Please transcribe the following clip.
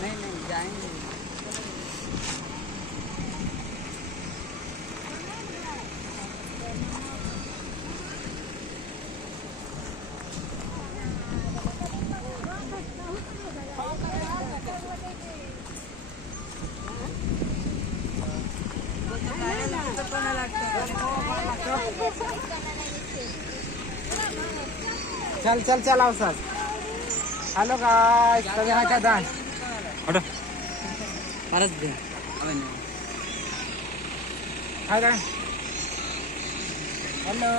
नहीं नहीं जाएंगे। चल चल चल आवसास. हॅलो गाइस, सगळ्यांना दान अरे मारच दे. काय काय. हॅलो